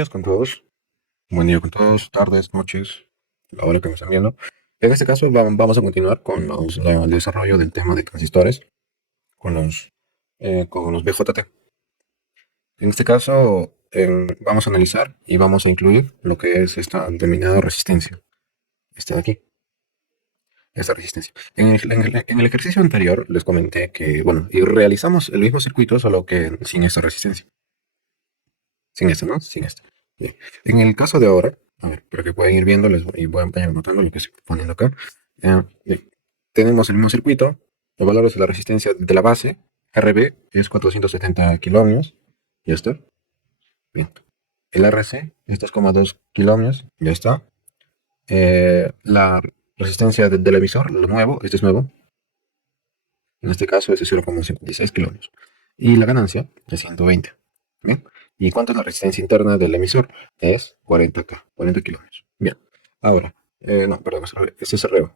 Días con todos, buen día con todos, tardes, noches, la hora que me están viendo. En este caso vamos a continuar con el desarrollo del tema de transistores con los BJT. En este caso vamos a analizar y vamos a incluir lo que es esta denominada resistencia, esta de aquí, esta resistencia. En el ejercicio anterior les comenté que, bueno, y realizamos el mismo circuito, solo que sin esta resistencia. Sin esta, ¿no? Sin esta. Bien. En el caso de ahora, a ver, para que puedan ir viendo, y voy a ir anotando lo que estoy poniendo acá. Bien. Tenemos el mismo circuito, los valores de la resistencia de la base, RB es 470 kiloohmios, ya está. Bien. El RC es 2,2 kiloohmios, ya está. La resistencia del emisor, lo nuevo, este es nuevo, en este caso es de 0,56 kiloohmios. Y la ganancia es 120. ¿Bien? ¿Y cuánto es la resistencia interna del emisor? Es 40K, 40 kilómetros. Bien. Ahora, no, perdón, este es el reo.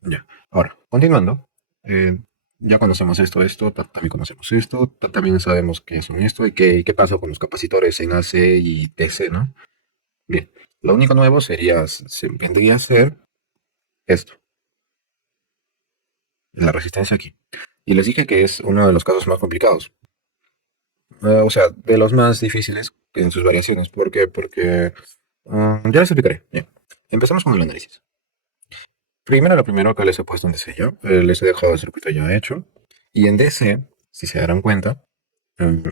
Ya. Ahora, continuando, eh, ya conocemos esto, también conocemos esto, también sabemos qué son esto y qué pasa con los capacitores en AC y DC, ¿no? Bien. Lo único nuevo vendría a ser esto, la resistencia aquí. Y les dije que es uno de los casos más complicados. O sea, de los más difíciles en sus variaciones. ¿Por qué? Porque ya les explicaré. Bien. Empezamos con el análisis. Primero, lo primero que les he puesto en DC ya. Les he dejado el circuito ya hecho. Y en DC, si se darán cuenta, mm,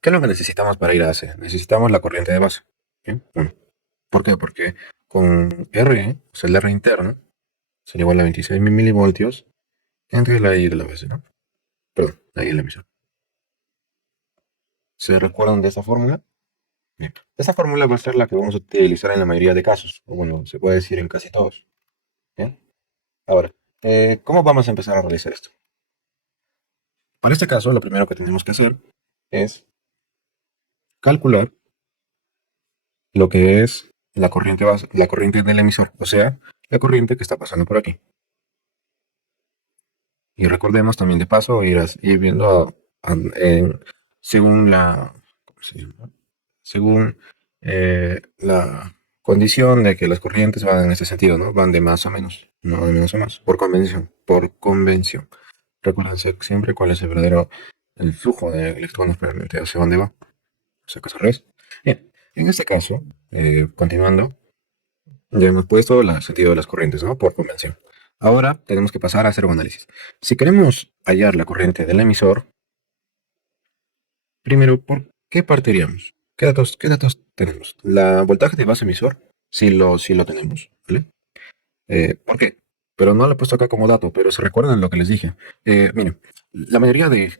¿qué es lo que necesitamos para ir a AC? Necesitamos la corriente de base. ¿Bien? Uno. ¿Por qué? Porque con R, o sea, el R interno, sería igual a 26 milivoltios entre la I de la base, ¿no? Perdón, la I de la emisora. ¿Se recuerdan de esta fórmula? Bien. Esta fórmula va a ser la que vamos a utilizar en la mayoría de casos, o bueno, se puede decir en casi todos. Bien. Ahora, ¿cómo vamos a empezar a realizar esto? Para este caso, lo primero que tenemos que hacer es calcular lo que es la corriente del emisor, o sea, la corriente que está pasando por aquí. Y recordemos también de paso ir viendo según ¿cómo se llama? Según la condición de que las corrientes van en este sentido, ¿no? Van de más a menos, no de menos a más, por convención, por convención. Recuerden siempre cuál es el flujo de electrones realmente, hacia dónde va, o sea, que es al revés. Bien, en este caso, continuando, ya hemos puesto el sentido de las corrientes, ¿no? Por convención. Ahora tenemos que pasar a hacer un análisis. Si queremos hallar la corriente del emisor, primero, ¿por qué partiríamos? ¿Qué datos tenemos? La voltaje de base emisor, sí lo tenemos, ¿vale? ¿Por qué? Pero no lo he puesto acá como dato, pero se recuerdan lo que les dije. Miren, la mayoría de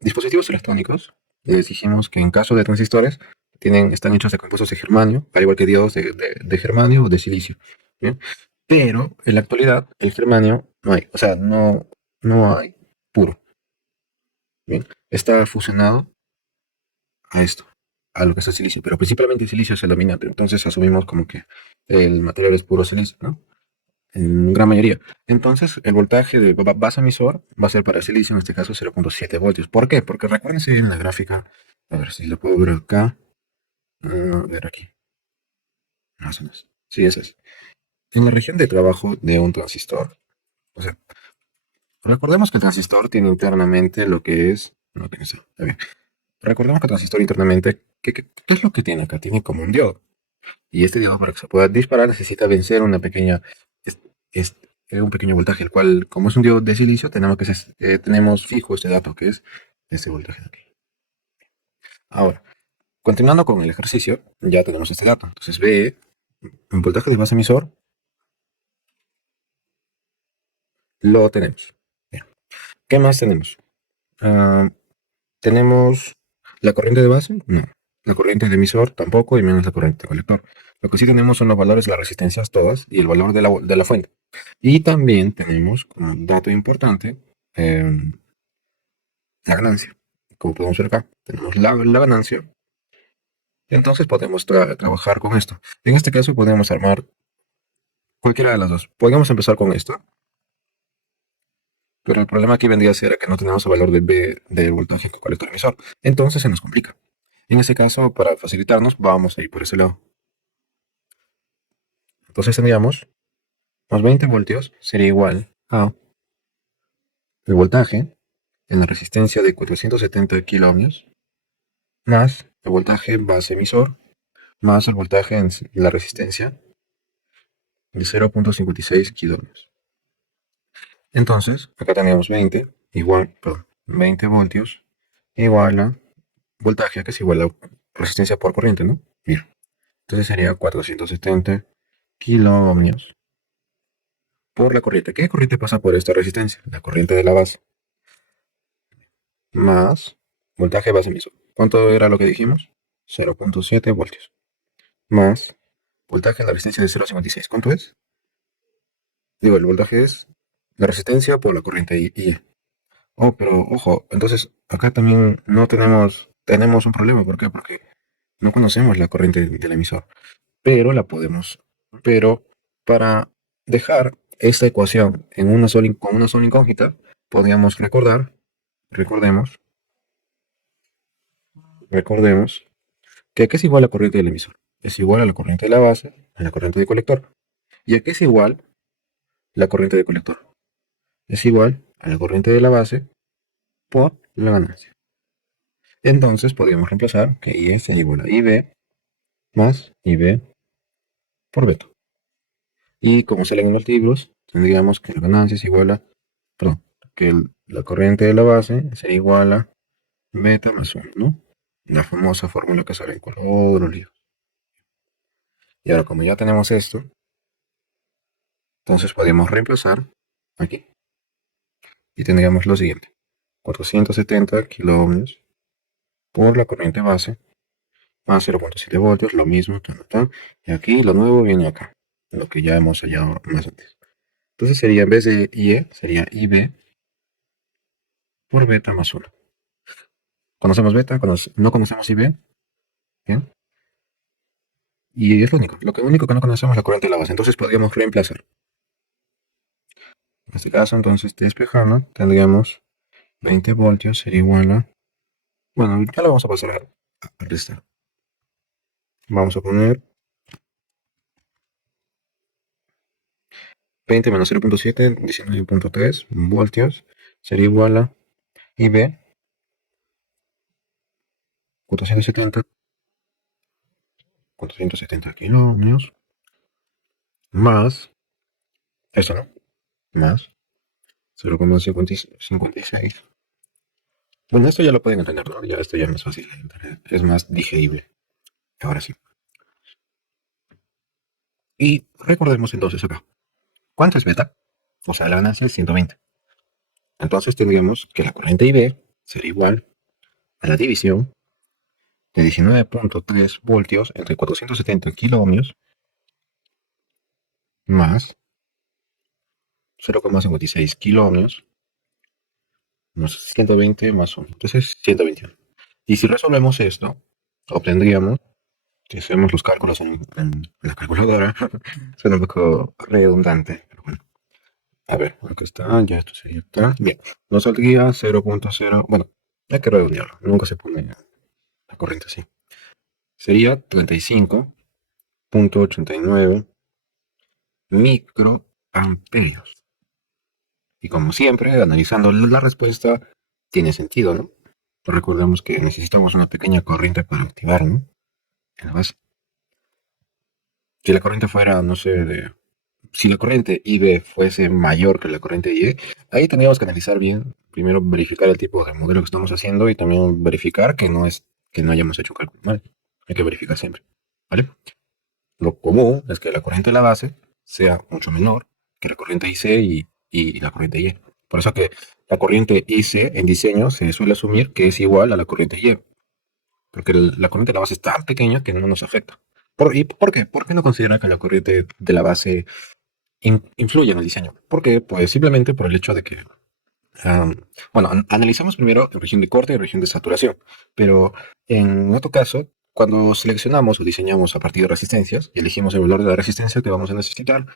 dispositivos electrónicos, les dijimos que en caso de transistores, están hechos de compuestos de germanio, al igual que diodos de germanio o de silicio. ¿Bien? Pero en la actualidad, el germanio no hay, o sea, no hay puro. ¿Bien? Está fusionado a esto, a lo que es el silicio, pero principalmente el silicio es el dominante, entonces asumimos como que el material es puro silicio, ¿no? En gran mayoría. Entonces, el voltaje de base emisor va a ser para silicio, en este caso 0,7 voltios. ¿Por qué? Porque recuérdense en la gráfica, a ver si lo puedo ver acá, a ver aquí, más o menos. Sí, ese es. En la región de trabajo de un transistor, o sea, recordemos que el transistor tiene internamente lo que es, no tiene eso, a ver, recordemos que el transistor internamente, ¿qué es lo que tiene acá? Tiene como un diodo. Y este diodo, para que se pueda disparar, necesita vencer es- es- un pequeño voltaje, el cual, como es un diodo de silicio, tenemos fijo este dato, que es este voltaje de aquí. Ahora, continuando con el ejercicio, ya tenemos este dato. Entonces, ve, un voltaje de base emisor, lo tenemos. Bien. ¿Qué más tenemos? Ah, ¿Tenemos la corriente de base? No. La corriente de emisor tampoco, y menos la corriente de colector. Lo que sí tenemos son los valores de las resistencias todas y el valor de la fuente. Y también tenemos, como dato importante, la ganancia. Como podemos ver acá, tenemos la ganancia. Y entonces podemos trabajar con esto. En este caso podemos armar cualquiera de las dos. Podemos empezar con esto, pero el problema aquí vendría a ser que no tenemos el valor del voltaje con colector emisor. Entonces se nos complica. En este caso, para facilitarnos, vamos a ir por ese lado. Entonces tendríamos los 20 voltios sería igual a el voltaje en la resistencia de 470 kiloohmios más el voltaje base emisor más el voltaje en la resistencia de 0.56 kiloohmios. Entonces, acá tenemos 20 voltios igual a voltaje, que es igual a resistencia por corriente, ¿no? Bien. Entonces sería 470 kiloohmios por la corriente. ¿Qué corriente pasa por esta resistencia? La corriente de la base. Más voltaje base emisor. ¿Cuánto era lo que dijimos? 0.7 voltios. Más voltaje en la resistencia de 0.56. ¿Cuánto es? Digo, el voltaje es la resistencia por la corriente I. Oh, pero ojo, entonces acá también no tenemos un problema. ¿Por qué? Porque no conocemos la corriente del emisor, pero la podemos. Pero para dejar esta ecuación en con una sola incógnita, podríamos recordemos que aquí es igual a la corriente del emisor. Es igual a la corriente de la base, a la corriente del colector. Y aquí es igual la corriente del colector. Es igual a la corriente de la base por la ganancia. Entonces podríamos reemplazar que I es igual a IB más IB por beta. Y como salen en los libros, tendríamos que la ganancia es igual a, perdón, que la corriente de la base sería igual a beta más 1, ¿no? La famosa fórmula que sale en todos los libros. Y ahora como ya tenemos esto, entonces podemos reemplazar aquí. Y tendríamos lo siguiente. 470 kiloohmios por la corriente base más 0.7 voltios, lo mismo, y aquí lo nuevo viene acá, lo que ya hemos hallado más antes. Entonces sería, en vez de IE, sería IB por beta más 1. Conocemos beta, no conocemos IB, ¿bien? Y es lo único que no conocemos es la corriente de la base, entonces podríamos reemplazar. En este caso, entonces, despejando, tendríamos 20 voltios sería igual a, bueno, ya lo vamos a pasar a restar. Vamos a poner 20 menos 0.7, 19.3 voltios, sería igual a IB, 470 kiloohmios, más, esto no, más 0.56. Bueno, esto ya lo pueden entender, ¿no? Ya esto ya no es fácil de entender, es más digerible. Ahora sí. Y recordemos entonces acá, ¿cuánto es beta? O sea, la ganancia es 120. Entonces tendríamos que la corriente IB sería igual a la división de 19.3 voltios entre 470 kiloohmios más 0.56 kiloohmios más 120 más 1. Entonces 121. Y si resolvemos esto, obtendríamos, si hacemos los cálculos en la calculadora, suena un poco redundante, pero bueno. A ver, acá está, ya esto sería acá. Bien, nos saldría 0.0, bueno, hay que redondearlo, nunca se pone la corriente así. Sería 35.89 microamperios. Y como siempre, analizando la respuesta, tiene sentido, ¿no? Pero recordemos que necesitamos una pequeña corriente para activar, ¿no? En la base. Si la corriente fuera, no sé, si la corriente IB fuese mayor que la corriente IE, ahí tendríamos que analizar bien, primero verificar el tipo de modelo que estamos haciendo y también verificar que no hayamos hecho un cálculo mal. Hay que verificar siempre, ¿vale? Lo común es que la corriente de la base sea mucho menor que la corriente IC y la corriente IE. Por eso que la corriente IC en diseño se suele asumir que es igual a la corriente IE, porque la corriente de la base es tan pequeña que no nos afecta. ¿Y por qué? ¿Por qué no consideran que la corriente de la base influye en el diseño? Porque, pues simplemente por el hecho de que, am, bueno, analizamos primero en región de corte y región de saturación, pero en otro caso, cuando seleccionamos o diseñamos a partir de resistencias y elegimos el valor de la resistencia que vamos a necesitar,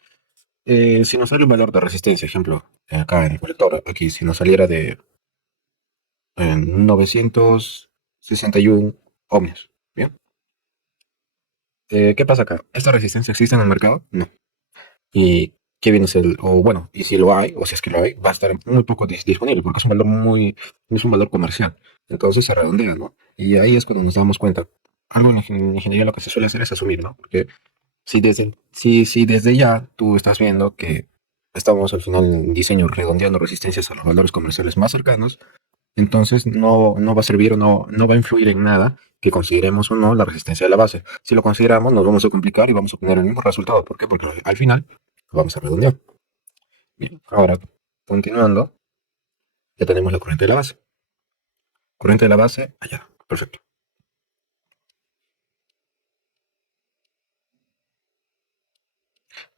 si nos sale un valor de resistencia, ejemplo, acá en el colector, aquí si nos saliera de 961 ohmios. Bien. ¿Qué pasa acá? ¿Esta resistencia existe en el mercado? No. ¿Y qué viene a ser? O bueno, y si lo hay, o si es que lo hay, va a estar muy poco disponible, porque es un valor es un valor comercial. Entonces se redondea, ¿no? Y ahí es cuando nos damos cuenta. Algo en ingeniería lo que se suele hacer es asumir, ¿no? Porque si desde ya tú estás viendo que estamos al final en diseño redondeando resistencias a los valores comerciales más cercanos, entonces no va a servir o no va a influir en nada que consideremos o no la resistencia de la base. Si lo consideramos, nos vamos a complicar y vamos a obtener el mismo resultado. ¿Por qué? Porque al final vamos a redondear. Bien, ahora, continuando, ya tenemos la corriente de la base. Corriente de la base, allá. Perfecto.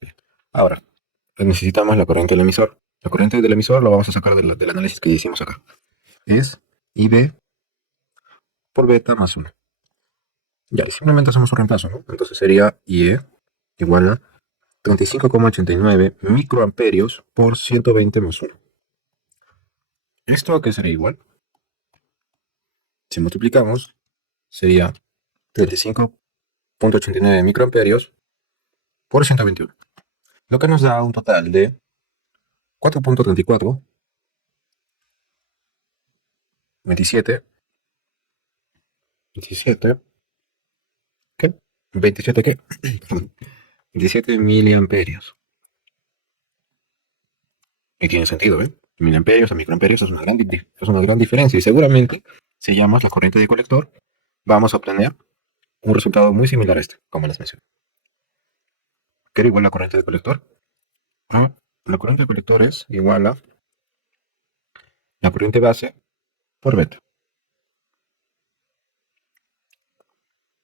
Bien. Ahora, necesitamos la corriente del emisor. La corriente del emisor lo vamos a sacar del análisis que hicimos acá. Es IB por beta más 1. Ya, y simplemente hacemos un reemplazo, ¿no? Entonces sería IE igual a 35,89 microamperios por 120 más 1. ¿Esto a qué sería igual? Si multiplicamos, sería 35,89 microamperios por 121. Lo que nos da un total de 4,34, 27, 27, ¿qué? 27, ¿qué? 27 miliamperios. Y tiene sentido, ¿eh? Miliamperios a microamperios es una gran diferencia. Y seguramente, si llamamos la corriente de colector, vamos a obtener un resultado muy similar a este, como les mencioné. ¿Qué era igual a la corriente de colector? Ah, la corriente de colector es igual a la corriente base por beta.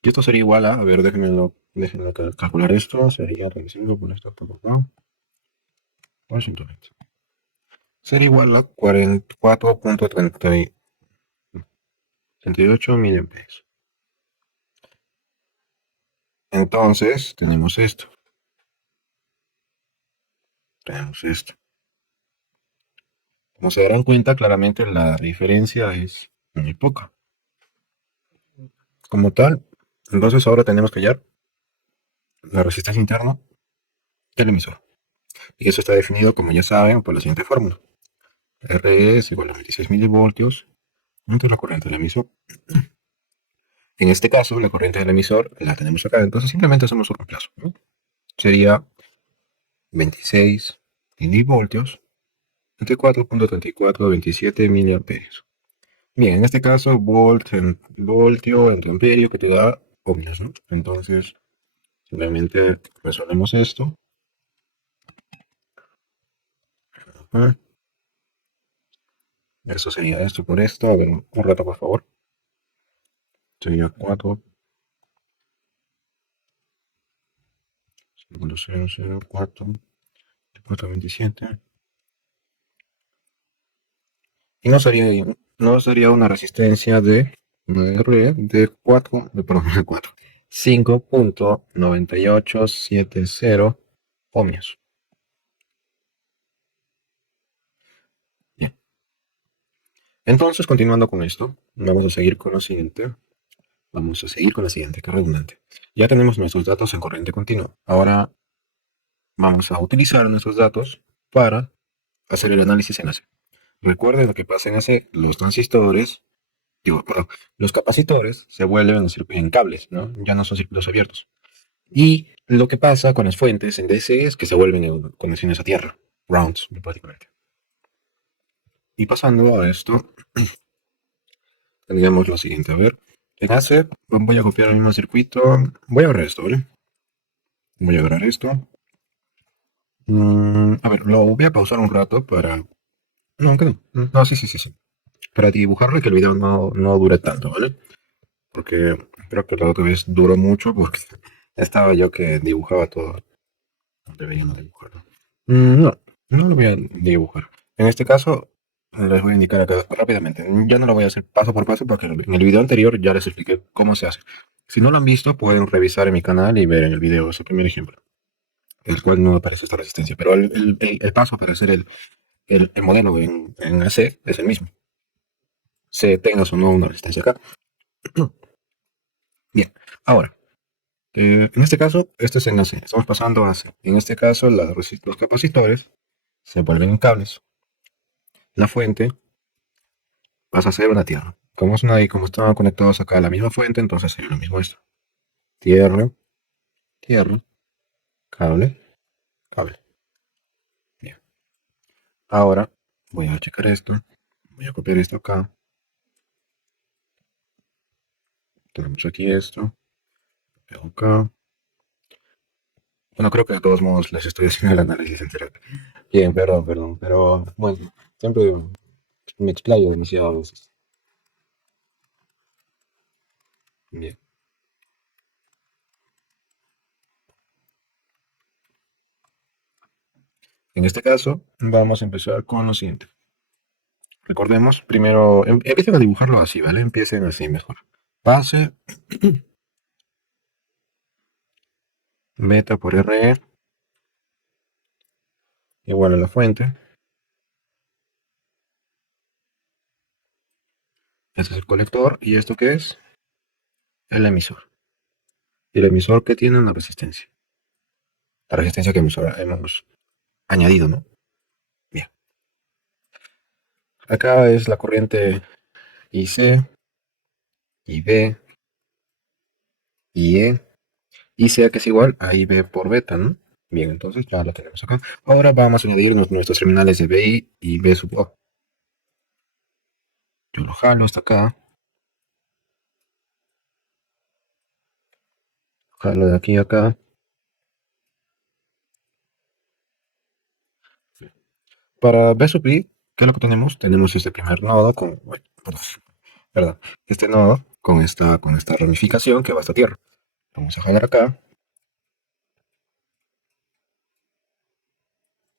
Y esto sería igual a ver, déjenme calcular esto, sería 35 por esto por 120. Sería igual a 44,38 miliamperes. Entonces, tenemos esto. Tenemos esto. Como se darán cuenta, claramente la diferencia es muy poca. Como tal, entonces ahora tenemos que hallar la resistencia interna del emisor. Y eso está definido, como ya saben, por la siguiente fórmula. R es igual a 26 milivoltios entre la corriente del emisor. En este caso, la corriente del emisor la tenemos acá, entonces simplemente hacemos un reemplazo, ¿no? Sería 26 milivoltios entre 4,3427 miliamperios. Bien, en este caso, voltio entre amperio que te da ohmios, ¿no? Entonces, simplemente resolvemos esto. Ah, eso sería esto por esto. A ver, un rato, por favor. Sería 4,004, 427. Y no sería una resistencia de R de 4, perdón, de 4, 5,9870 ohmios. Bien. Entonces, continuando con esto, vamos a seguir con lo siguiente. Vamos a seguir con la siguiente, que es redundante. Ya tenemos nuestros datos en corriente continua. Ahora vamos a utilizar nuestros datos para hacer el análisis en AC. Recuerden lo que pasa en AC, los transistores, perdón, los capacitores se vuelven en cables, ¿no? Ya no son círculos abiertos. Y lo que pasa con las fuentes en DC es que se vuelven en conexiones a tierra, grounds, prácticamente. Y pasando a esto, tendríamos lo siguiente. A ver, en AC voy a copiar el mismo circuito. Voy a agarrar esto, ¿vale? Voy a agarrar esto. A ver, lo voy a pausar un rato para... No, aunque no. No, sí, sí, sí, sí. Para dibujarlo y que el video no dure tanto, ¿vale? Porque creo que la otra vez duró mucho porque estaba yo que dibujaba todo. No debería no dibujarlo. No lo voy a dibujar. En este caso, les voy a indicar acá rápidamente. Ya no lo voy a hacer paso por paso porque en el video anterior ya les expliqué cómo se hace. Si no lo han visto, pueden revisar en mi canal y ver en el video ese primer ejemplo, el cual no aparece esta resistencia. Pero el paso para hacer el modelo en AC es el mismo. Se tengas o no una resistencia acá. Bien, ahora, en este caso, esto es en AC, estamos pasando a AC. En este caso, los capacitores se vuelven en cables. La fuente pasa a ser una tierra. Como estaban conectados acá a la misma fuente, entonces sería lo mismo esto. Tierra, tierra, cable, cable. Bien. Ahora voy a checar esto. Voy a copiar esto acá. Tenemos aquí esto. Pego acá. Bueno, creo que de todos modos les estoy haciendo el análisis entero. Bien, perdón. Pero bueno, siempre me explayo demasiado a veces. Bien. En este caso, vamos a empezar con lo siguiente. Recordemos, primero, empiecen a dibujarlo así, ¿vale? Empiecen así mejor. Base, beta por RE, igual a la fuente. Este es el colector. ¿Y esto qué es? El emisor. Y el emisor que tiene una resistencia. La resistencia que hemos añadido, ¿no? Bien. Acá es la corriente IC, IB, IE, IC que es igual a IB por beta, ¿no? Bien, entonces ya lo tenemos acá. Ahora vamos a añadir nuestros terminales de BI y B sub O. Yo lo jalo hasta acá. Jalo de aquí a acá. Para B sub I, ¿qué es lo que tenemos? Tenemos este primer nodo con, bueno, perdón, este nodo con esta ramificación que va hasta tierra. Vamos a jalar acá.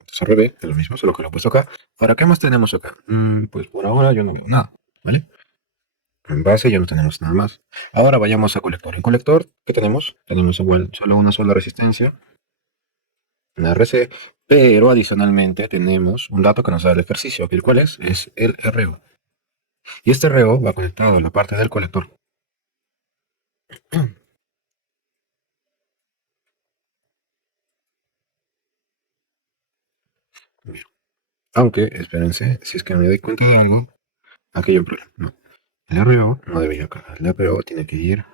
Entonces al revés, es lo mismo, solo que lo he puesto acá. ¿Para qué más tenemos acá? Pues por ahora yo no veo nada, ¿vale? En base ya no tenemos nada más. Ahora vayamos a colector. En colector, ¿qué tenemos? Tenemos igual solo una sola resistencia, una RC, pero adicionalmente tenemos un dato que nos da el ejercicio, el cual es el RO. Y este RO va conectado a la parte del colector. Bien. Aunque, espérense, si es que me doy cuenta de algo, aquí hay un problema. No, el RO no debe ir acá. El RO tiene que ir.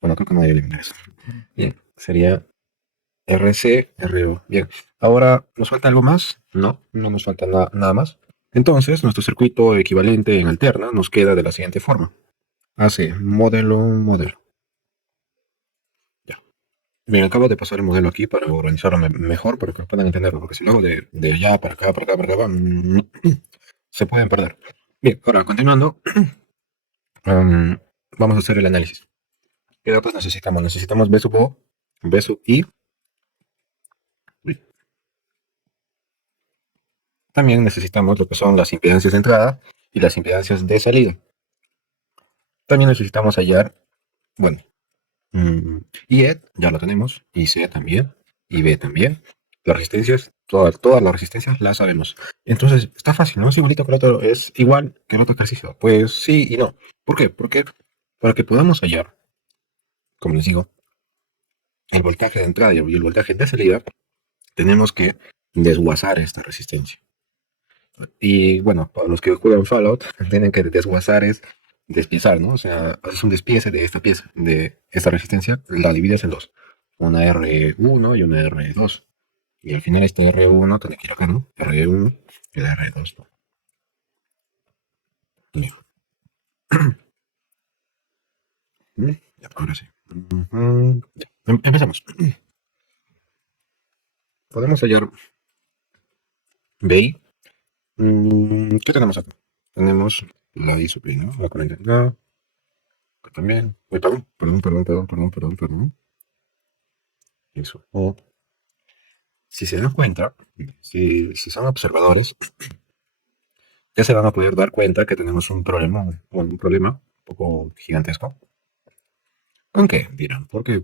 Bueno, creo que no debe ingreso. Bien, sería RC, RO. Bien, ahora, ¿nos falta algo más? No nos falta nada más. Entonces, nuestro circuito equivalente en alterna nos queda de la siguiente forma. AC, modelo. Ya. Bien, acabo de pasar el modelo aquí para organizarlo mejor, para que puedan entenderlo, porque si lo hago de allá para acá, se pueden perder. Bien, ahora, continuando, um, vamos a hacer el análisis. ¿Qué datos necesitamos? Necesitamos B sub O, B sub I. También necesitamos lo que son las impedancias de entrada y las impedancias de salida. También necesitamos hallar, bueno, IE ya lo tenemos, IC también, IB también. Las resistencias, todas las resistencias las sabemos. Entonces, está fácil, ¿no? Es igualito que el otro, es igual que el otro ejercicio. Pues sí y no. ¿Por qué? Porque para que podamos hallar, como les digo, el voltaje de entrada y el voltaje de salida, tenemos que desguazar esta resistencia. Y bueno, para los que juegan Fallout, tienen que desguazar es despiezar, ¿no? O sea, haces un despiece de esta pieza, de esta resistencia, la divides en dos. Una R1 y una R2. Y al final este R1 tiene que ir acá, ¿no? R1 y la R2, ¿no? Ya. Ya, ahora sí. Ya. Empezamos. Podemos hallar BI. ¿Qué tenemos acá? Tenemos la I sub I, ¿no? La corriente acá, acá también. Uy, perdón. Eso. Si se dan cuenta, si son observadores, ya se van a poder dar cuenta que tenemos un problema, bueno, un problema un poco gigantesco. ¿Con qué? Dirán, ¿por qué?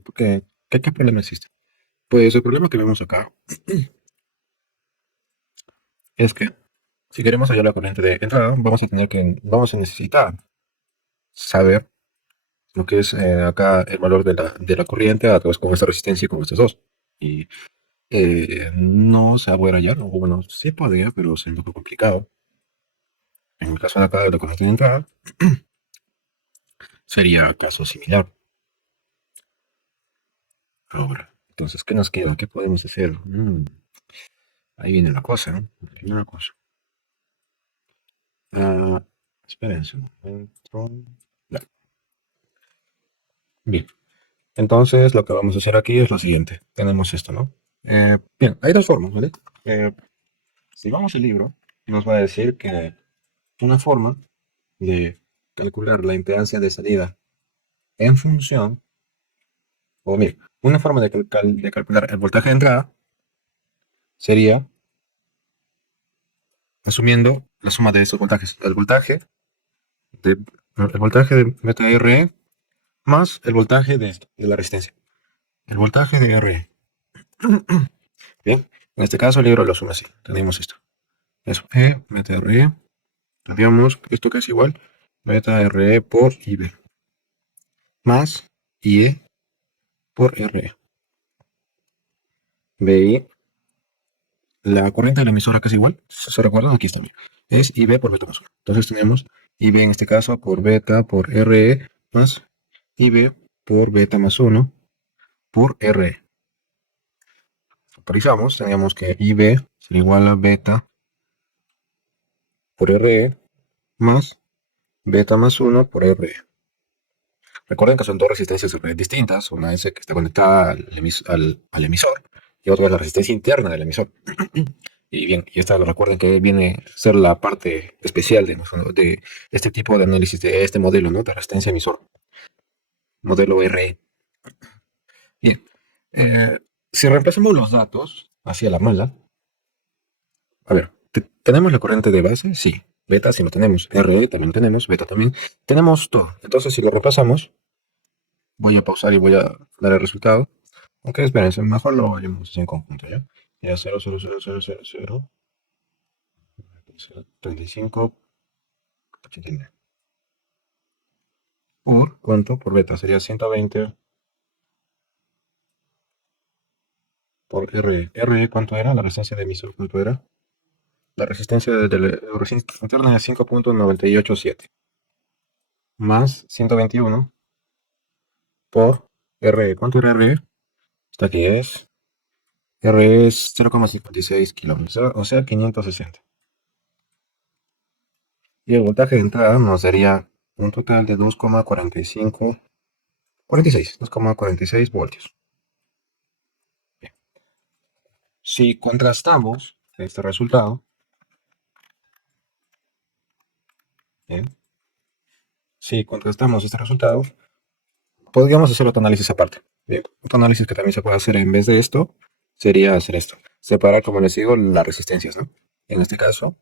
¿Qué problema existe? Pues el problema que vemos acá es que si queremos hallar la corriente de entrada, vamos a necesitar saber lo que es acá el valor de la corriente a través con esta resistencia y con estos dos. Y no se va a poder hallar, o bueno, sí podría, pero es un poco complicado. En el caso de acá de la corriente de entrada, sería caso similar. Pero bueno, entonces, ¿qué nos queda? ¿Qué podemos hacer? Ahí viene la cosa, ¿no? Ahí viene la cosa. Ah, espérense un momento. Ya. Bien, entonces lo que vamos a hacer aquí es lo siguiente. Tenemos esto, ¿no? Bien, hay dos formas, ¿vale? Eh, si vamos al libro, nos va a decir que una forma de calcular la impedancia de salida en función, o mire, una forma de calcular el voltaje de entrada sería asumiendo la suma de estos voltajes. De, el voltaje de beta R más el voltaje de la resistencia. El voltaje de R. Bien, en este caso el libro lo asume así. Tenemos esto. Eso, E, beta R, tendríamos esto que es igual, beta R por IB, más IE por RE. BI, la corriente de la emisora que es igual, ¿se recuerdan? Aquí está bien. Es IB por beta más 1. Entonces tenemos IB en este caso por beta por RE más IB por beta más 1 por RE. Factorizamos, teníamos que IB sería igual a beta por RE más beta más 1 por RE. Recuerden que son dos resistencias distintas, una es que está conectada al emisor y otra es la resistencia interna del emisor. Y bien, y esta recuerden que viene a ser la parte especial de este tipo de análisis, de este modelo, ¿no? De resistencia emisor, modelo RE. Bien, eh, si reemplazamos los datos hacia la mala, a ver, ¿tenemos la corriente de base? Sí. Beta sí lo tenemos, RE también tenemos, beta también. Tenemos todo. Entonces, si lo reemplazamos, voy a pausar y voy a dar el resultado. Ok, espérense, mejor lo vayamos en conjunto, ¿ya? Ya 0,00000, 35, 89. ¿Por cuánto? Por beta sería 120 por RE. ¿RE cuánto era? La resistencia de emisor, ¿cuánto era? La resistencia de la resistencia interna es 5.987 más 121 por RE. ¿Cuánto era RE? Esta aquí es. RE es 0,56 kilómetros, o sea, 560. Y el voltaje de entrada nos daría un total de 2,45, 46, 2,46 voltios. Bien. Si contrastamos este resultado, bien, si contrastamos este resultado, podríamos hacer otro análisis aparte. Bien, otro análisis que también se puede hacer en vez de esto sería hacer esto. Separar, como les digo, las resistencias, ¿no? En este caso,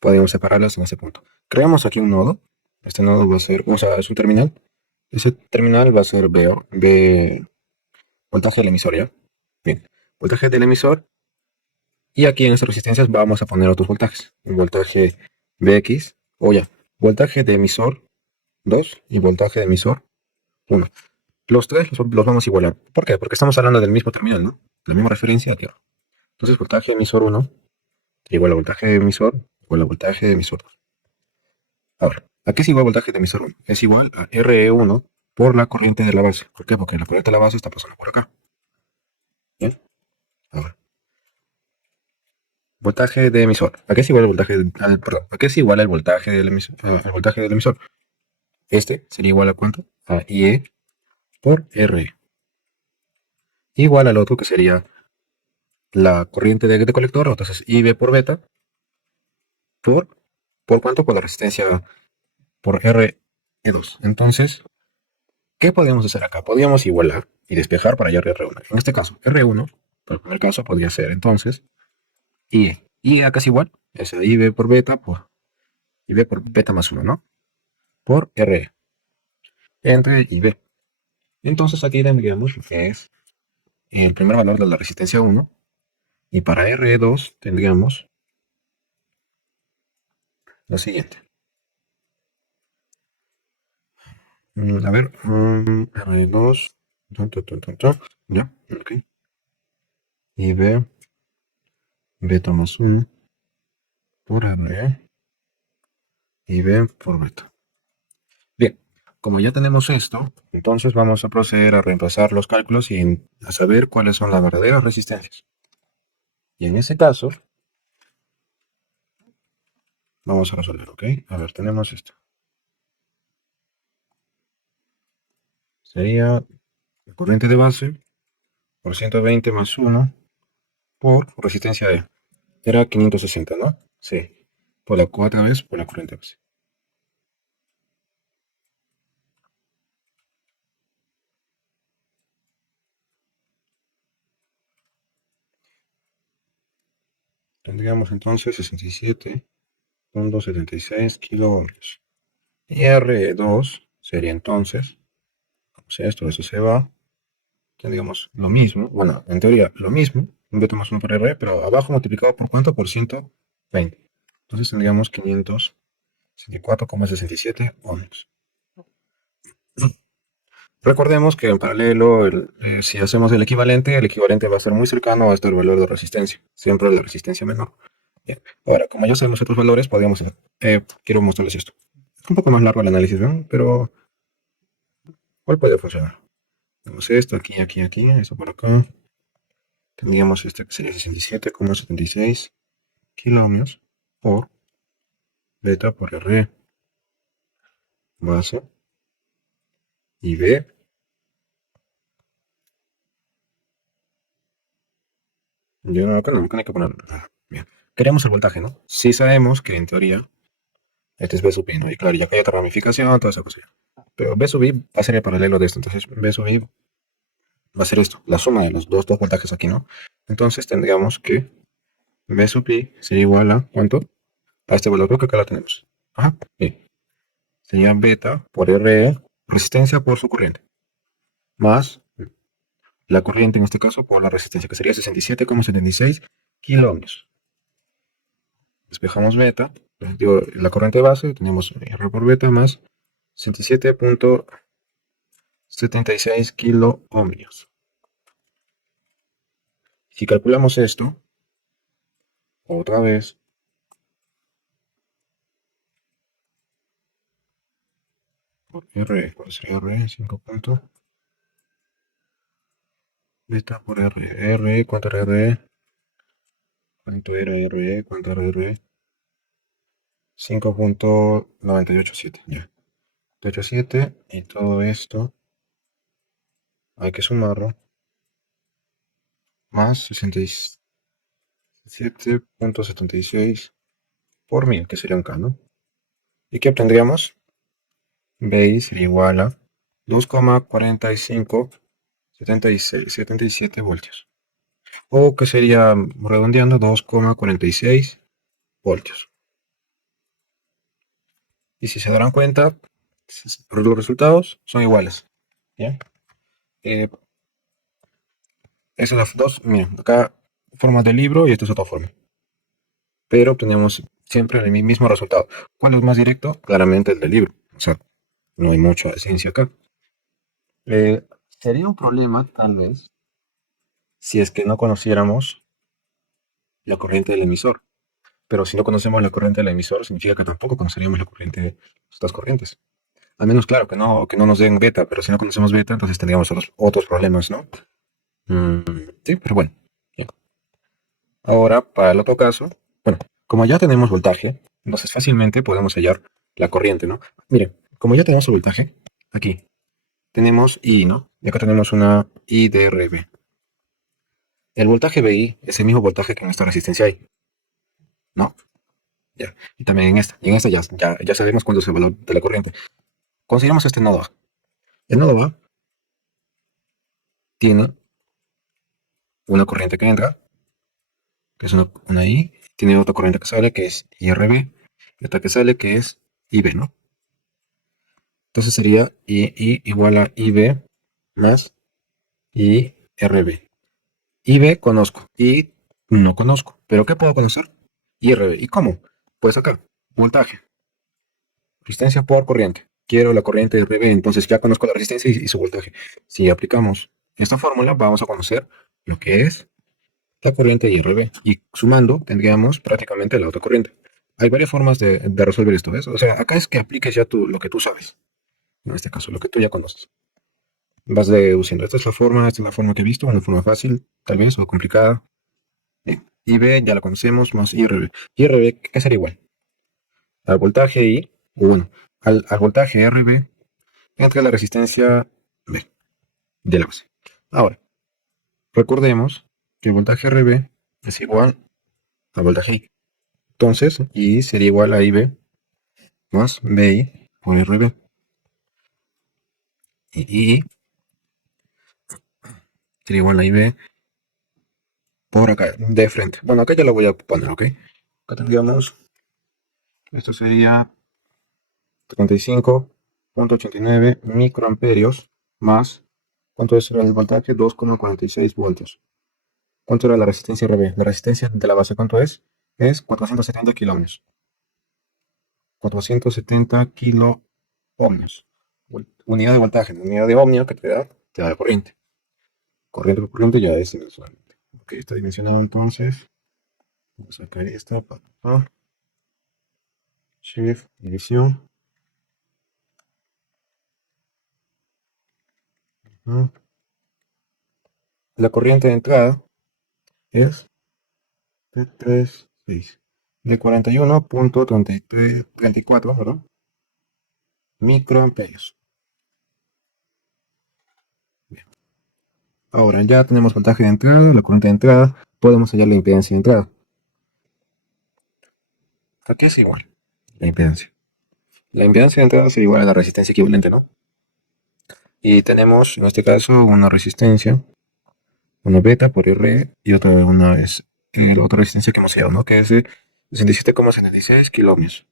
podemos separarlas en ese punto. Creamos aquí un nodo. Este nodo va a ser, o sea, es un terminal. Ese terminal va a ser B, voltaje del emisor, ¿ya? Bien, voltaje del emisor. Y aquí en estas resistencias vamos a poner otros voltajes. Un voltaje Bx, o ya, voltaje de emisor 2 y voltaje de emisor 1. Los tres los vamos a igualar. ¿Por qué? Porque estamos hablando del mismo terminal, ¿no? La misma referencia a tierra. Entonces, voltaje de emisor 1 igual a voltaje de emisor igual a voltaje de emisor 2. Ahora, ¿a qué es igual voltaje de emisor 1? Es igual a RE1 por la corriente de la base. ¿Por qué? Porque la corriente de la base está pasando por acá. ¿Bien? Ahora, voltaje de emisor. ¿A qué es igual el voltaje perdón, ¿a qué es igual el voltaje del emisor? El voltaje del emisor. Este sería igual a cuánto? A IE por RE. Igual al otro que sería la corriente de colector, entonces IB por beta, por, ¿por cuánto? Por la resistencia por RE2. Entonces, ¿qué podríamos hacer acá? Podríamos igualar y despejar para hallar R1. En este caso, R1, por el primer caso, podría ser entonces IE. IE acá es igual, es IB por beta por IB por beta más 1, ¿no? Por RE, entre IB. Entonces aquí tendríamos lo que es el primer valor de la resistencia 1, y para RE2 tendríamos lo siguiente. A ver, R2, ya, ok. Y B, beta más 1 por R y B por beta. Bien, como ya tenemos esto, entonces vamos a proceder a reemplazar los cálculos y a saber cuáles son las verdaderas resistencias. Y en ese caso, vamos a resolver, ¿ok? A ver, tenemos esto. Sería la corriente de base por 120 más 1 por resistencia E. Era 560, ¿no? Sí. Por la cuarta vez por la corriente base. Tendríamos entonces 67.76 kiloohmios. Y R2 sería entonces, o sea, esto, eso se va, tendríamos lo mismo, bueno, en teoría lo mismo, un beta más 1 por R, pero abajo multiplicado por cuánto, por 120. Entonces tendríamos 564,67 ohmios. Recordemos que en paralelo, si hacemos el equivalente va a ser muy cercano a este valor de resistencia, siempre la resistencia menor. Bien. Ahora, como ya sabemos otros valores, podríamos, quiero mostrarles esto. Es un poco más largo el análisis, ¿no? Pero, ¿cuál puede funcionar? Tenemos esto, aquí, esto por acá. Tendríamos este que sería 67,76 kiloohmios por beta por R base y B. Yo no, acá no hay que poner nada. Bien. Queremos el voltaje, ¿no? Sí sabemos que en teoría este es B sub I, ¿no? Y claro, ya que hay otra ramificación, toda esa cosa. Pero B sub I va a ser el paralelo de esto. Entonces B sub I va a ser esto, la suma de los dos voltajes aquí, ¿no? Entonces tendríamos que B sub I sería igual a, ¿cuánto? A este valor, creo que acá la tenemos. Ajá, bien. Sería beta por R, resistencia por su corriente, más la corriente en este caso por la resistencia, que sería 67,76 kiloohmios. Despejamos beta, digo, la corriente base, tenemos R por beta más 67,76 kiloohmios. Si calculamos esto, otra vez, por R, ¿cuál sería R? 5 puntos. Beta por R. R, ¿cuánto era R? ¿Cuánto era R? ¿Cuánto era R? 5.987. Ya. 987 y todo esto hay que sumarlo más 67.76 por 1000, que sería un K, ¿no? ¿Y qué obtendríamos? BI sería igual a 2,4577 voltios. O que sería, redondeando, 2,46 voltios. Y si se darán cuenta, los resultados son iguales. ¿Bien? Esas son las dos. Miren, acá forma de libro y esta es otra forma. Pero obtenemos siempre el mismo resultado. ¿Cuál es más directo? Claramente el del libro. O sea, no hay mucha ciencia acá. Sería un problema, tal vez, si es que no conociéramos la corriente del emisor. Pero si no conocemos la corriente del emisor, significa que tampoco conoceríamos la corriente de estas corrientes. Al menos, claro, que no nos den beta, pero si no conocemos beta, entonces tendríamos otros problemas, ¿no? Mm, sí, pero bueno. Bien. Ahora, para el otro caso, bueno, como ya tenemos voltaje, entonces fácilmente podemos hallar la corriente, ¿no? Miren, como ya tenemos el voltaje, aquí tenemos I, ¿no? Y acá tenemos una I de RB. El voltaje BI es el mismo voltaje que en esta resistencia I, ¿no? Ya. Y también en esta. Y en esta ya sabemos cuánto es el valor de la corriente. Consideramos este nodo A. El nodo A tiene una corriente que entra, que es una I, tiene otra corriente que sale, que es IRB, y otra que sale, que es IB, ¿no? Entonces sería I igual a IB más IRB. IB conozco, I no conozco. ¿Pero qué puedo conocer? IRB. ¿Y cómo? Pues acá, voltaje, resistencia por corriente. quiero la corriente RB, entonces ya conozco la resistencia y su voltaje. Si aplicamos esta fórmula, vamos a conocer lo que es la corriente IRB. Y sumando, tendríamos prácticamente la autocorriente. Hay varias formas de resolver esto, ¿ves? O sea, acá es que apliques ya lo que tú sabes. En este caso, lo que tú ya conoces. Vas deduciendo. Esta es la forma que he visto, una forma fácil, tal vez, o complicada. IB ya la conocemos, más IRB. IRB, ¿qué sería igual? Al voltaje I, o bueno, al voltaje RB entre la resistencia B de la base. Ahora, recordemos que el voltaje RB es igual al voltaje I. Entonces, I sería igual a IB más BI por RB. Y I sería igual a IB por acá, de frente. Bueno, acá ya lo voy a poner, ¿ok? Acá tendríamos, esto sería 35.89 microamperios más, ¿cuánto es el voltaje? 2,46 voltios. ¿Cuánto era la resistencia RB? La resistencia de la base, ¿cuánto es? Es 470 kiloohmios. 470 kilo ohmios. Unidad de voltaje, unidad de ohmio que te da corriente. Corriente por corriente ya es dimensional. Ok, está dimensionado entonces. Vamos a sacar esta. Shift, división. La corriente de entrada es de 3,6 de 41.34, ¿verdad? Microamperios. Bien. Ahora ya tenemos voltaje de entrada, la corriente de entrada, podemos hallar la impedancia de entrada. Aquí es igual, la impedancia. La impedancia de entrada sería igual a la resistencia equivalente, ¿no? Y tenemos, en este caso, una resistencia, una beta por R y otra, la otra resistencia que hemos hallado, ¿no? Que es de 67,76 kiloohmios.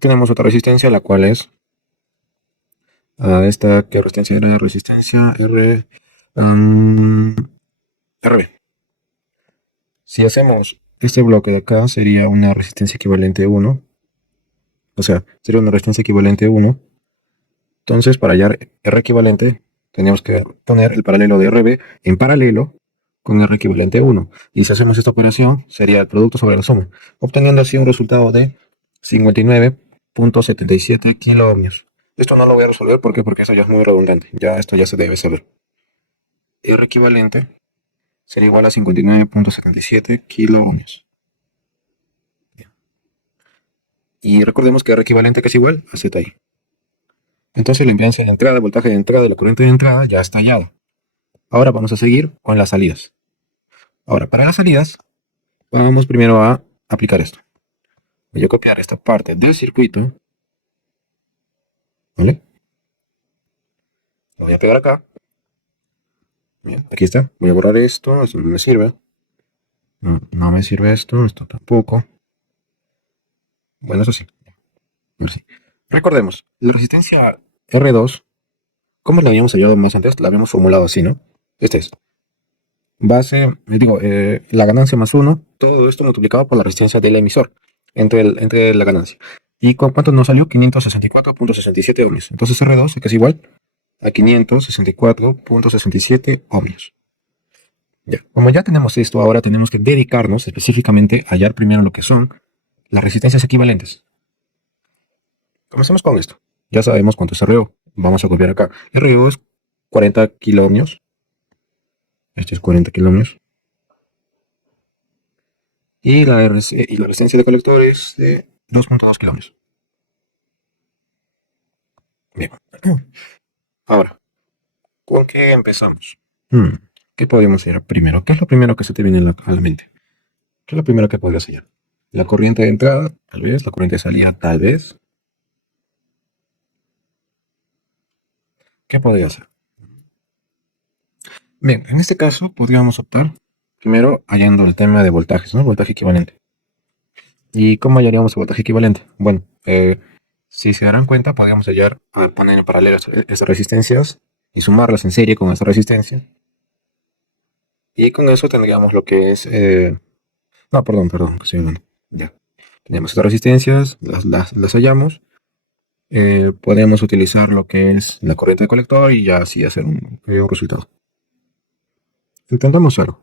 Tenemos otra resistencia, la cual es esta, ¿qué resistencia era? Resistencia RB. Si hacemos este bloque de acá, sería una resistencia equivalente a 1. O sea, sería una resistencia equivalente a 1. Entonces, para hallar R equivalente, tenemos que poner el paralelo de RB en paralelo con R equivalente a 1. Y si hacemos esta operación, sería el producto sobre la suma, obteniendo así un resultado de 59.77 kiloohmios. Esto no lo voy a resolver, ¿por qué? Porque eso ya es muy redundante. Esto ya se debe saber. R equivalente sería igual a 59.77 kiloohmios. Y recordemos que R equivalente que es igual a ZI. Entonces la impedancia de entrada, el voltaje de entrada y la corriente de entrada ya está hallado. Ahora vamos a seguir con las salidas. Ahora, para las salidas, vamos primero a aplicar esto. Voy a copiar esta parte del circuito. ¿Vale? Lo voy a pegar acá. Bien, aquí está. Voy a borrar esto no me sirve. No me sirve esto tampoco. Bueno, eso sí. Recordemos, la resistencia R2, ¿cómo la habíamos hallado más antes? La habíamos formulado así, ¿no? Este es base, la ganancia más 1, todo esto multiplicado por la resistencia del emisor, entre la ganancia. ¿Y con cuánto nos salió? 564.67 ohmios. Entonces R2 es igual a 564.67 ohmios. Ya. Como ya tenemos esto, ahora tenemos que dedicarnos específicamente a hallar primero lo que son las resistencias equivalentes. Comencemos con esto. Ya sabemos cuánto es RO. Vamos a copiar acá. RO es 40 kiloohmios. Este es 40 kiloohmios. Y la resistencia de colector es de 2.2 kiloohmios. Bien. Ahora, ¿con qué empezamos? ¿Qué podemos hacer primero? ¿Qué es lo primero que se te viene a la mente? ¿Qué es lo primero que podrías hallar? La corriente de entrada, tal vez. La corriente de salida, tal vez. ¿Qué podría ser? Bien, en este caso podríamos optar primero hallando el tema de voltajes, ¿no? Voltaje equivalente. ¿Y cómo hallaríamos el voltaje equivalente? Bueno, si se darán cuenta, podríamos poner en paralelo estas resistencias y sumarlas en serie con esta resistencia. Y con eso tendríamos lo que es... no, perdón, que estoy hablando. Ya. Tenemos estas resistencias, las hallamos. podemos utilizar lo que es la corriente de colector y ya así hacer un resultado. Intentamos algo.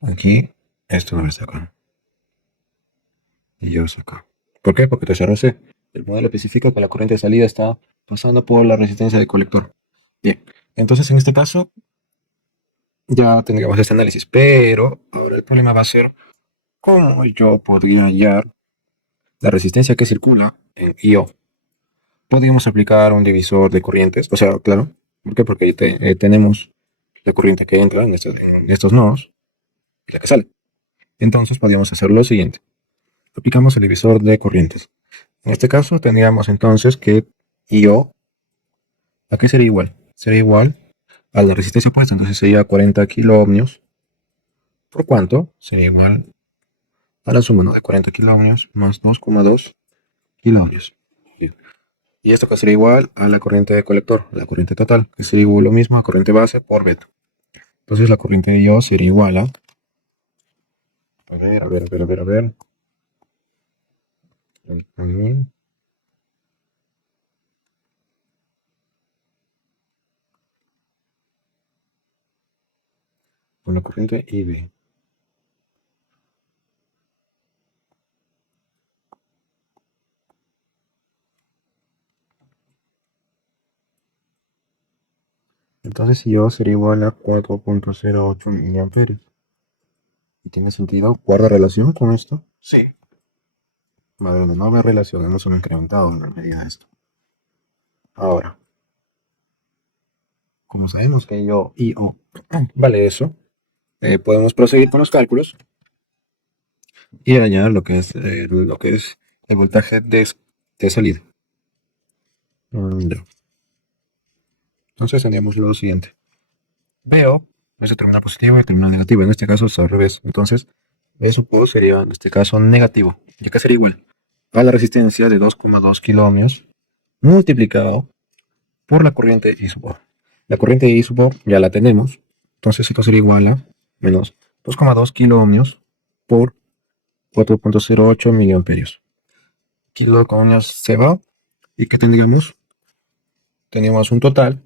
Aquí, esto va a estar acá. Y yo acá. ¿Por qué? Porque TSRC. El modelo especifica que la corriente de salida está pasando por la resistencia de colector. Bien. Entonces, en este caso, ya tendríamos este análisis. Pero ahora el problema va a ser cómo yo podría hallar la resistencia que circula en IO. Podríamos aplicar un divisor de corrientes. O sea, claro. ¿Por qué? Porque ahí tenemos la corriente que entra en estos nodos y la que sale. Entonces, podríamos hacer lo siguiente. Aplicamos el divisor de corrientes. En este caso tendríamos entonces que IO, ¿a qué sería igual? Sería igual a la resistencia opuesta, entonces sería 40 kiloohmios. ¿Por cuánto? Sería igual a la suma, ¿no?, de 40 kiloohmios más 2,2 kiloohmios. Y esto que sería igual a la corriente de colector, la corriente total, que sería igual lo mismo a corriente base por beta. Entonces la corriente de IO sería igual a ver. Con la corriente IB. Entonces IO sería igual a 4,08 miliamperes. ¿Y tiene sentido? ¿Guarda relación con esto? Sí. Madre mía, no ve relación, hemos incrementado en la medida de esto. Ahora, como sabemos que IO vale eso, podemos proseguir con los cálculos y añadir lo que es el voltaje de salida. Ya. Entonces tendríamos lo siguiente. Veo es el terminal positivo y el terminal negativo. En este caso es al revés. Entonces, B sub sería en este caso negativo. Y acá sería igual a la resistencia de 2,2 kiloohmios multiplicado por la corriente I sub O. La corriente I sub O ya la tenemos. Entonces esto sería igual a menos 2,2 kiloohmios por 4,08 miliamperios. Kiloohmios se va. ¿Y qué tendríamos? Teníamos un total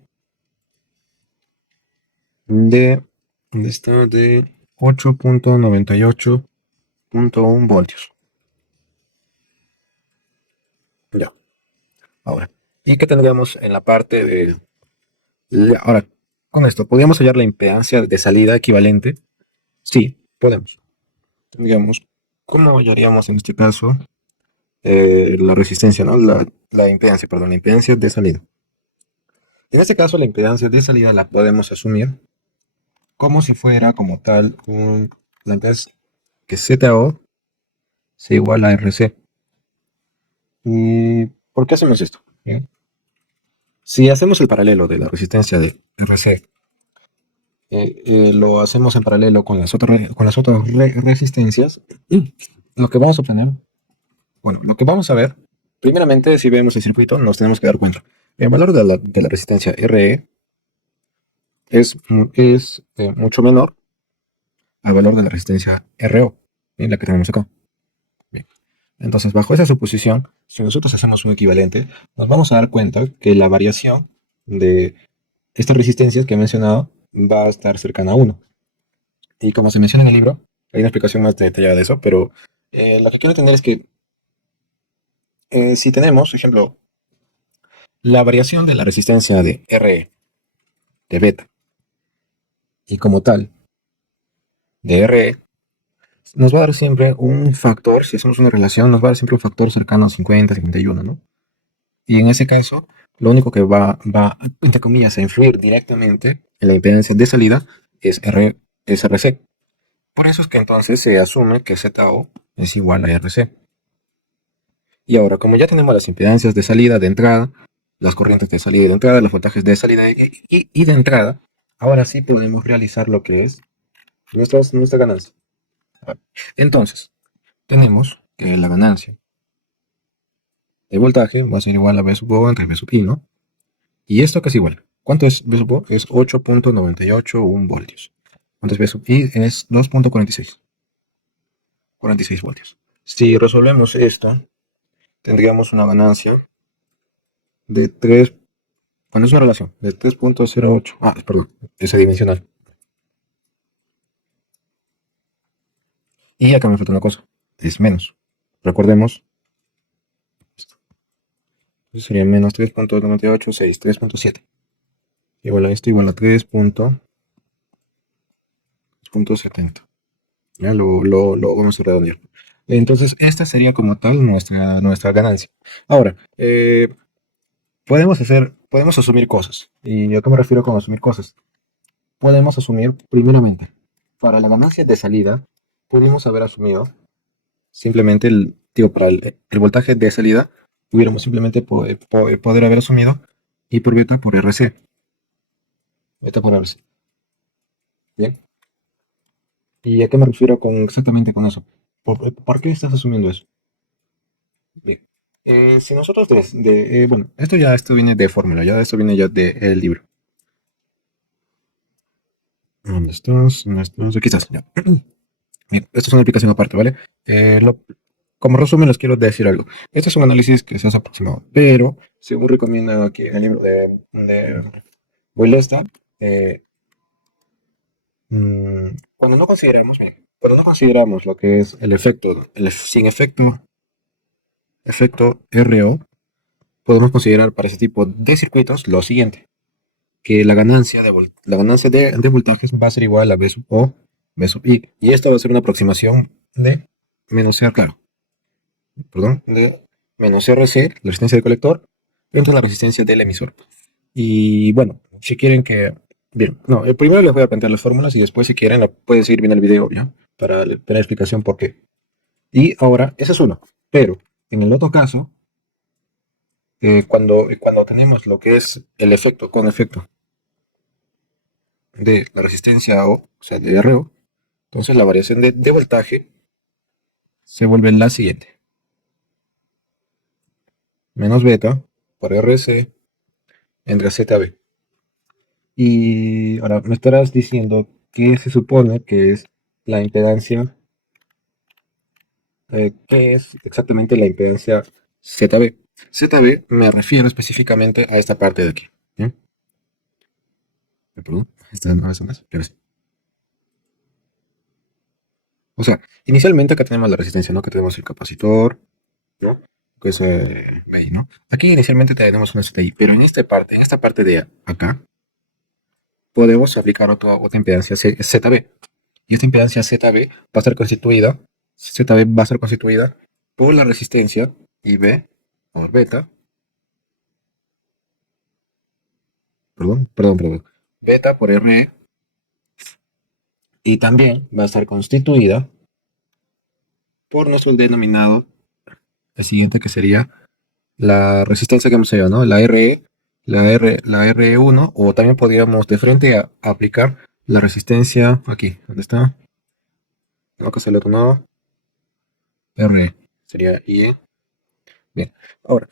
de, ¿dónde está? De 8,98.1 voltios. Ya, ahora. ¿Y qué tendríamos en la parte de... Ahora, con esto, ¿podríamos hallar la impedancia de salida equivalente? Sí, podemos. Digamos, ¿cómo hallaríamos en este caso la resistencia, ¿no? La impedancia, perdón, la impedancia de salida. En este caso, la impedancia de salida la podemos asumir como si fuera como tal la impedancia que ZO sea igual a RC. ¿Y por qué hacemos esto? ¿Bien? Si hacemos el paralelo de la resistencia de RC, lo hacemos en paralelo con las otras resistencias, lo que vamos a obtener, bueno, lo que vamos a ver, primeramente, si vemos el circuito, nos tenemos que dar cuenta. El valor de la resistencia RE es mucho menor al valor de la resistencia RO, la que tenemos acá. Bien. Entonces, bajo esa suposición, si nosotros hacemos un equivalente, nos vamos a dar cuenta que la variación de estas resistencias que he mencionado va a estar cercana a 1. Y como se menciona en el libro, hay una explicación más detallada de eso, pero lo que quiero entender es que si tenemos, por ejemplo, la variación de la resistencia de RE, de beta, y como tal, de RE, nos va a dar siempre un factor, si hacemos una relación, nos va a dar siempre un factor cercano a 50, 51, ¿no? Y en ese caso, lo único que va entre comillas, a influir directamente en la impedancia de salida es RC. Por eso es que entonces se asume que ZO es igual a RC. Y ahora, como ya tenemos las impedancias de salida, de entrada, las corrientes de salida y de entrada, los voltajes de salida y de entrada, ahora sí podemos realizar lo que es nuestra ganancia. Entonces, tenemos que la ganancia de voltaje va a ser igual a V sub O entre V sub I, ¿no? ¿Y esto qué es igual? ¿Cuánto es V sub O? Es 8,981 voltios. ¿Cuánto es V sub I? Es 2,46. 46 voltios. Si resolvemos esto, tendríamos una ganancia de 3, bueno, es una relación de 3,08. Perdón, es adimensional. Y acá me falta una cosa, es menos. Recordemos, esto sería menos 3,98, 3,7. Igual a esto, igual a 3,70. Ya lo vamos a redondear. Entonces, esta sería como tal nuestra ganancia. Ahora, podemos asumir cosas. ¿Y a qué me refiero con asumir cosas? Podemos asumir, primeramente, para la ganancia de salida, podemos haber asumido simplemente para el voltaje de salida, hubiéramos simplemente poder haber asumido I por beta por RC. Beta por RC. Bien. ¿Y a qué me refiero exactamente con eso? ¿Por qué estás asumiendo eso? Bien. Si nosotros bueno, esto viene de fórmula, ya esto viene ya del libro. ¿Dónde estás? ¿Dónde estás? Aquí estás, ya. Bien, esto es una aplicación aparte, ¿vale? Como resumen les quiero decir algo. Este es un análisis que se hace aproximado, pero según recomienda aquí en el libro de Boylestad, eh, cuando no consideramos lo que es el efecto, sin efecto RO, podemos considerar para ese tipo de circuitos lo siguiente, que la ganancia de voltajes va a ser igual a B sub O, B sub I, y esta va a ser una aproximación de menos R, claro, perdón, de menos RC, la resistencia del colector, entre la resistencia del emisor. Y bueno, si quieren que... Bien, no, primero les voy a plantear las fórmulas y después si quieren pueden seguir viendo el video, ¿ya? Para tener explicación por qué. Y ahora, ese es uno. Pero, en el otro caso, cuando tenemos lo que es el efecto con efecto de la resistencia o sea, de RO, entonces la variación de voltaje se vuelve la siguiente. Menos beta por RC entre ZB. Y ahora me estarás diciendo que se supone que es la impedancia, ¿qué es exactamente la impedancia ZB? ZB me refiero específicamente a esta parte de aquí. ¿Bien? Perdón, esta no es más. O sea, inicialmente acá tenemos la resistencia, ¿no? Que tenemos el capacitor, ¿no? Que es BI, ¿no? Aquí inicialmente tenemos una ZI, pero en esta parte de acá, podemos aplicar otra impedancia ZB. Y esta impedancia ZB va a estar constituida, ZB va a ser constituida por la resistencia IB por beta, perdón, beta por RE, y también va a estar constituida por nuestro denominado, el siguiente que sería la resistencia que hemos hecho, ¿no? La RE, la RE1, o también podríamos de frente aplicar la resistencia aquí, ¿dónde está? No, que se le otro RE, sería IE. Bien, ahora,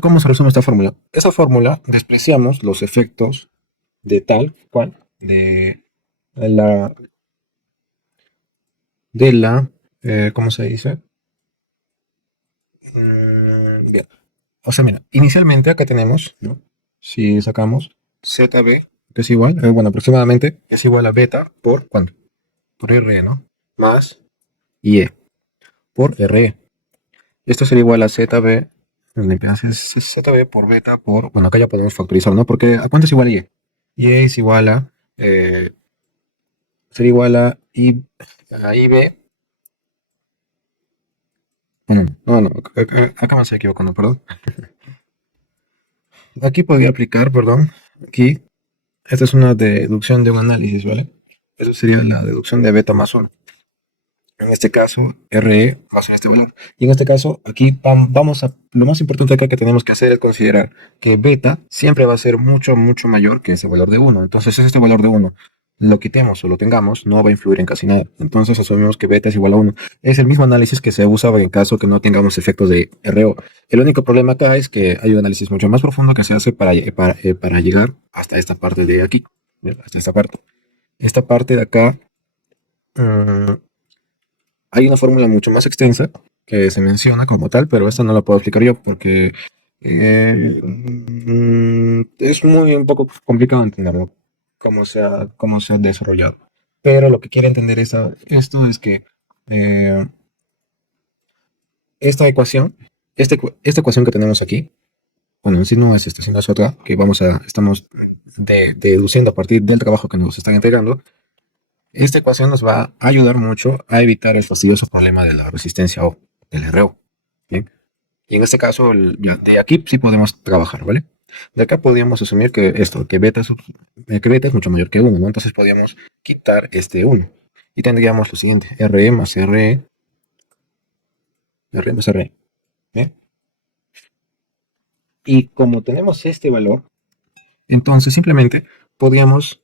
¿cómo se resume esta fórmula? Esa fórmula despreciamos los efectos de tal cual, la, ¿cómo se dice? Bien, o sea, mira, inicialmente acá tenemos, ¿no? Si sacamos ZB, que es igual, bueno, aproximadamente es igual a beta por, ¿cuánto? Por RE, ¿no? Más IE por RE. Esto sería igual a ZB, la impedancia es ZB por beta por, bueno, acá ya podemos factorizar, ¿no? Porque ¿a cuánto es igual a IE? IE es igual a, sería igual a IB, bueno, no, acá me estoy equivocando, perdón. Aquí podría aplicar, perdón, aquí, esta es una deducción de un análisis, ¿vale? Eso sería la deducción de beta más 1. En este caso, RE va a ser este valor. Y en este caso, aquí lo más importante acá que tenemos que hacer es considerar que beta siempre va a ser mucho, mucho mayor que ese valor de 1. Entonces, si este valor de 1 lo quitemos o lo tengamos, no va a influir en casi nada. Entonces, asumimos que beta es igual a 1. Es el mismo análisis que se usa en caso que no tengamos efectos de RO. El único problema acá es que hay un análisis mucho más profundo que se hace para llegar hasta esta parte de aquí. Hasta esta parte. Esta parte de acá, hay una fórmula mucho más extensa se menciona como tal, pero esta no la puedo explicar yo porque es muy un poco complicado entenderlo, cómo se ha desarrollado. Pero lo que quiere entender esto es que eh, esta ecuación, esta ecuación que tenemos aquí, bueno, en sí no es esta, sino es otra, que estamos deduciendo a partir del trabajo que nos están entregando. Esta ecuación nos va a ayudar mucho a evitar el fastidioso problema de la resistencia O, del RO. ¿Bien? Y en este caso, ya, de aquí sí podemos trabajar, ¿vale? De acá podríamos asumir que beta es mucho mayor que uno, ¿no? Entonces podríamos quitar este uno. Y tendríamos lo siguiente, RE más RE, RE más RE. ¿Bien? Y como tenemos este valor, entonces simplemente podríamos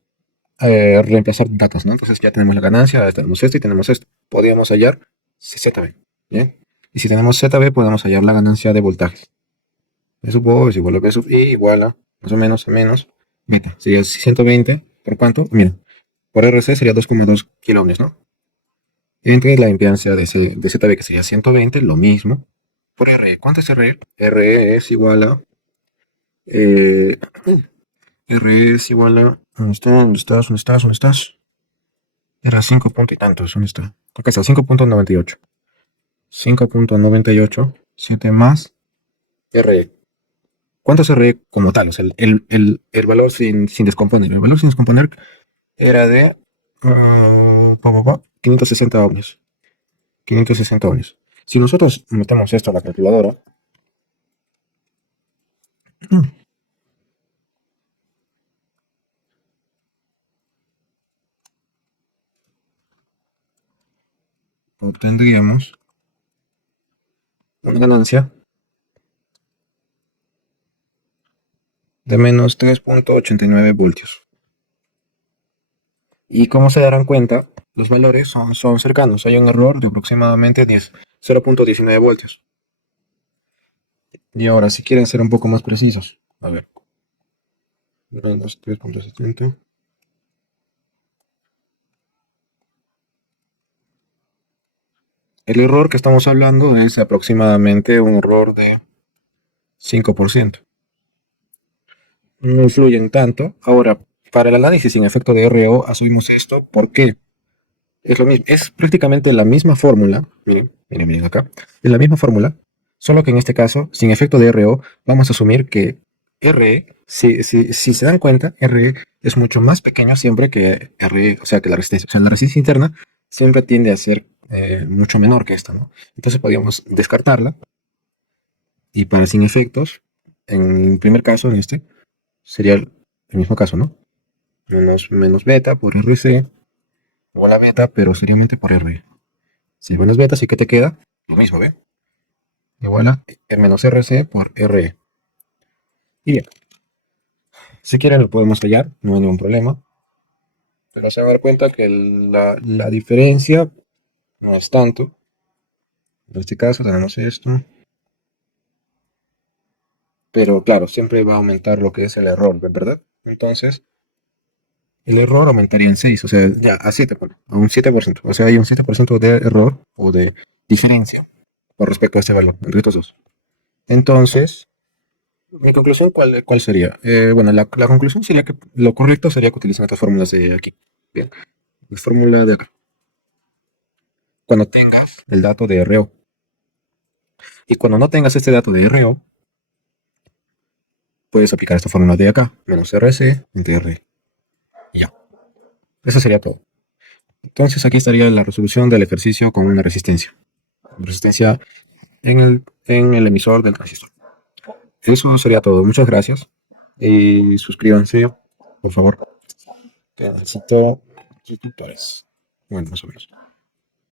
reemplazar datos, ¿no? Entonces ya tenemos la ganancia, ya tenemos esto y tenemos esto. Podríamos hallar ZB, ¿bien? Y si tenemos ZB, podemos hallar la ganancia de voltajes. B sub O es igual a B sub I igual a más o menos a menos beta. Sería 120, ¿por cuánto? Mira, por RC sería 2,2 kilo ohms, ¿no? Entre la impedancia de ZB, que sería 120, lo mismo. Por RE, ¿cuánto es RE? RE es igual a... eh, RE es igual a... ¿Dónde está? ¿Dónde estás? ¿Dónde estás? ¿Dónde estás? Era 5 punto y tantos. ¿Dónde está? Acá está, 5,98. 5,98, 7 más RE. ¿Cuánto es RE como tal? O sea, el valor sin descomponer. El valor sin descomponer era de 560 ohms. 560 ohms. Si nosotros metemos esto a la calculadora, obtendríamos una ganancia de menos 3,89 voltios. Y como se darán cuenta, los valores son cercanos. Hay un error de aproximadamente 0,19 voltios. Y ahora, si quieren ser un poco más precisos, a ver, menos 3,70. El error que estamos hablando es aproximadamente un error de 5%. No influyen tanto. Ahora, para el análisis sin efecto de RO, asumimos esto. ¿Por qué? Es lo mismo. Es prácticamente la misma fórmula. Miren, miren, miren acá. Es la misma fórmula, solo que en este caso, sin efecto de RO, vamos a asumir que RE, si se dan cuenta, RE es mucho más pequeño siempre que RE, o sea, que la resistencia. O sea, la resistencia interna siempre tiende a ser mucho menor que esta, ¿no? Entonces podríamos descartarla y para sin efectos, en el primer caso, en este, sería el mismo caso, ¿no? Menos beta por RC, o la beta, pero seriamente por R. Si menos beta, sí que te queda lo mismo, ¿ve? Igual a menos RC por RE. Y bien, si quieren lo podemos hallar, no hay ningún problema. Pero se van a dar cuenta que la diferencia no es tanto. En este caso tenemos esto. Pero claro, siempre va a aumentar lo que es el error, ¿verdad? Entonces, el error aumentaría en 6, o sea, ya a 7, a un 7%. O sea, hay un 7% de error o de diferencia con respecto a este valor entre estos dos. Entonces, mi conclusión, ¿cuál sería? Bueno, la conclusión sería que lo correcto sería que utilicen estas fórmulas de aquí. Bien, la fórmula de acá. Cuando tengas el dato de RO. Y cuando no tengas este dato de RO, puedes aplicar esta fórmula de acá, menos RC entre R. Y ya. Eso sería todo. Entonces aquí estaría la resolución del ejercicio con una resistencia. Resistencia en el emisor del transistor. Eso sería todo. Muchas gracias. Y suscríbanse, por favor. Que necesito suscriptores. Bueno, más o menos.